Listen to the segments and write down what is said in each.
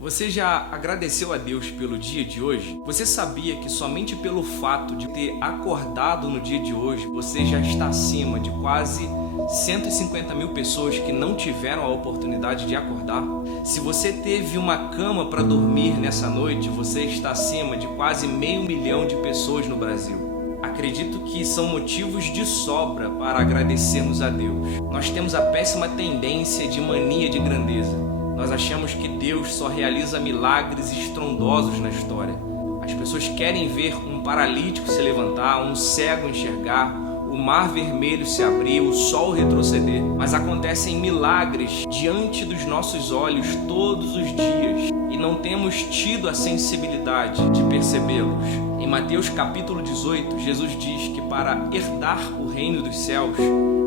Você já agradeceu a Deus pelo dia de hoje? Você sabia que somente pelo fato de ter acordado no dia de hoje, você já está acima de quase 150 mil pessoas que não tiveram a oportunidade de acordar? Se você teve uma cama para dormir nessa noite, você está acima de quase 500 mil de pessoas no Brasil. Acredito que são motivos de sobra para agradecermos a Deus. Nós temos a péssima tendência de mania de grandeza. Nós achamos que Deus só realiza milagres estrondosos na história. As pessoas querem ver um paralítico se levantar, um cego enxergar, o mar vermelho se abrir, o sol retroceder. Mas acontecem milagres diante dos nossos olhos todos os dias e não temos tido a sensibilidade de percebê-los. Em Mateus capítulo 18, Jesus diz que para herdar o reino dos céus,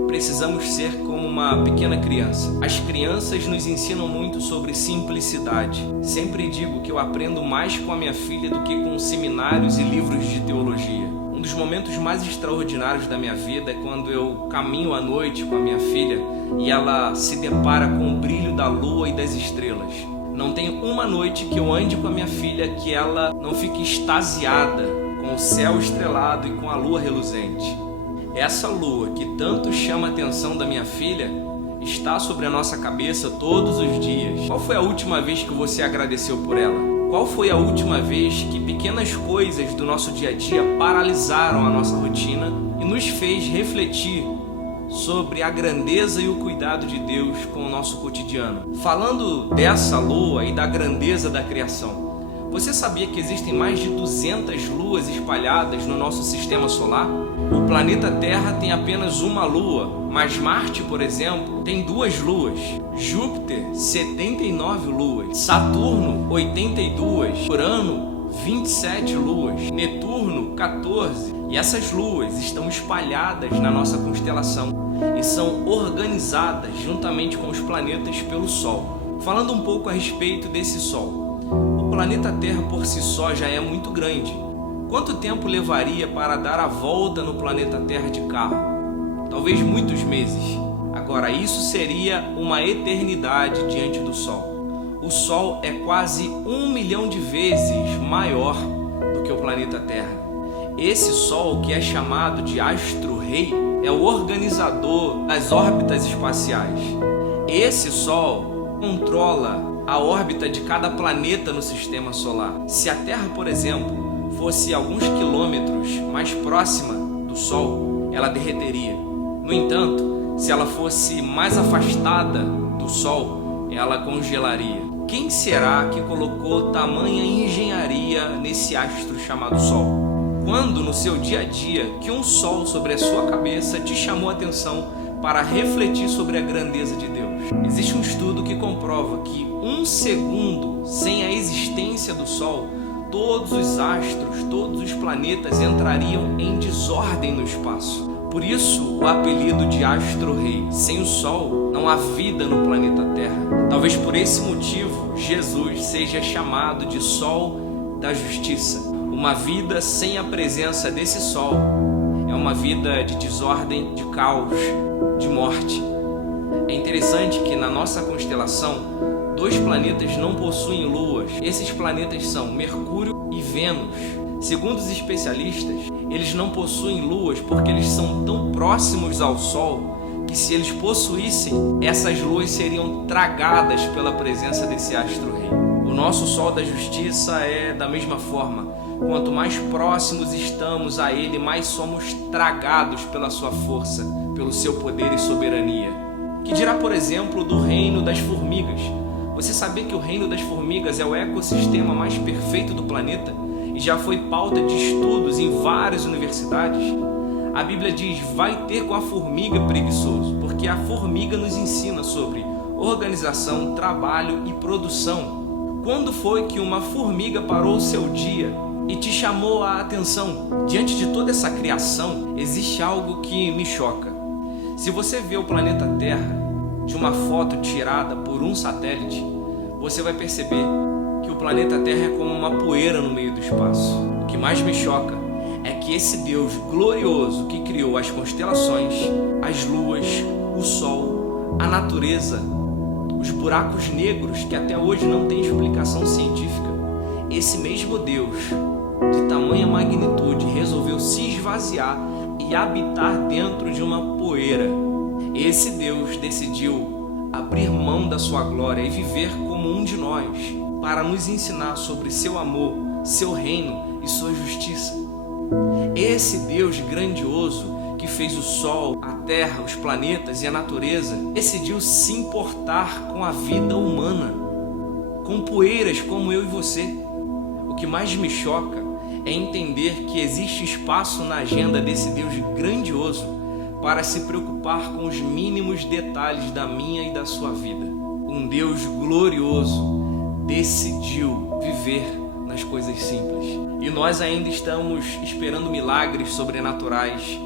precisamos ser como uma pequena criança. As crianças nos ensinam muito sobre simplicidade. Sempre digo que eu aprendo mais com a minha filha do que com seminários e livros de teologia. Um dos momentos mais extraordinários da minha vida é quando eu caminho à noite com a minha filha e ela se depara com o brilho da lua e das estrelas. Não tem uma noite que eu ande com a minha filha que ela não fique extasiada com o céu estrelado e com a lua reluzente. Essa lua que tanto chama a atenção da minha filha está sobre a nossa cabeça todos os dias. Qual foi a última vez que você agradeceu por ela? Qual foi a última vez que pequenas coisas do nosso dia a dia paralisaram a nossa rotina e nos fez refletir sobre a grandeza e o cuidado de Deus com o nosso cotidiano? Falando dessa lua e da grandeza da criação, você sabia que existem mais de 200 luas espalhadas no nosso sistema solar? O planeta Terra tem apenas uma lua, mas Marte, por exemplo, tem 2 luas. Júpiter, 79 luas. Saturno, 82. Urano, 27 luas. Netuno, 14. E essas luas estão espalhadas na nossa constelação e são organizadas juntamente com os planetas pelo Sol. Falando um pouco a respeito desse Sol. O planeta Terra por si só já é muito grande. Quanto tempo levaria para dar a volta no planeta Terra de carro? Talvez muitos meses. Agora, isso seria uma eternidade diante do Sol. O Sol é quase 1 milhão de vezes maior do que o planeta Terra. Esse Sol, que é chamado de astro-rei, é o organizador das órbitas espaciais. Esse Sol controla a órbita de cada planeta no sistema solar. Se a Terra, por exemplo, fosse alguns quilômetros mais próxima do Sol, ela derreteria. No entanto, se ela fosse mais afastada do Sol, ela congelaria. Quem será que colocou tamanha engenharia nesse astro chamado Sol? Quando no seu dia a dia que um sol sobre a sua cabeça te chamou a atenção para refletir sobre a grandeza de Deus? Existe um estudo que comprova que 1 segundo sem a existência do Sol, todos os astros, todos os planetas entrariam em desordem no espaço. Por isso, o apelido de astro-rei. Sem o Sol, não há vida no planeta Terra. Talvez por esse motivo, Jesus seja chamado de Sol da Justiça. Uma vida sem a presença desse Sol é uma vida de desordem, de caos, de morte. É interessante que na nossa constelação, 2 planetas não possuem luas. Esses planetas são Mercúrio e Vênus. Segundo os especialistas, eles não possuem luas porque eles são tão próximos ao Sol que, se eles possuíssem, essas luas seriam tragadas pela presença desse astro-rei. O nosso Sol da Justiça é da mesma forma. Quanto mais próximos estamos a ele, mais somos tragados pela sua força, pelo seu poder e soberania. Que dirá, por exemplo, do reino das formigas? Você sabia que o reino das formigas é o ecossistema mais perfeito do planeta e já foi pauta de estudos em várias universidades? A Bíblia diz: vai ter com a formiga preguiçoso, porque a formiga nos ensina sobre organização, trabalho e produção. Quando foi que uma formiga parou o seu dia e te chamou a atenção? Diante de toda essa criação, existe algo que me choca. Se você vê o planeta Terra de uma foto tirada por um satélite, você vai perceber que o planeta Terra é como uma poeira no meio do espaço. O que mais me choca é que esse Deus glorioso que criou as constelações, as luas, o Sol, a natureza, os buracos negros que até hoje não têm explicação científica, esse mesmo Deus, de tamanha magnitude, resolveu se esvaziar e habitar dentro de uma poeira. Esse Deus decidiu abrir mão da sua glória e viver como um de nós, para nos ensinar sobre seu amor, seu reino e sua justiça. Esse Deus grandioso que fez o sol, a terra, os planetas e a natureza, decidiu se importar com a vida humana, com poeiras como eu e você. O que mais me choca é entender que existe espaço na agenda desse Deus grandioso para se preocupar com os mínimos detalhes da minha e da sua vida. Um Deus glorioso decidiu viver nas coisas simples. E nós ainda estamos esperando milagres sobrenaturais,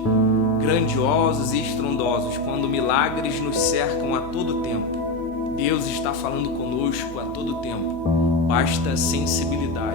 grandiosos e estrondosos, quando milagres nos cercam a todo tempo. Deus está falando conosco a todo tempo. Basta sensibilidade.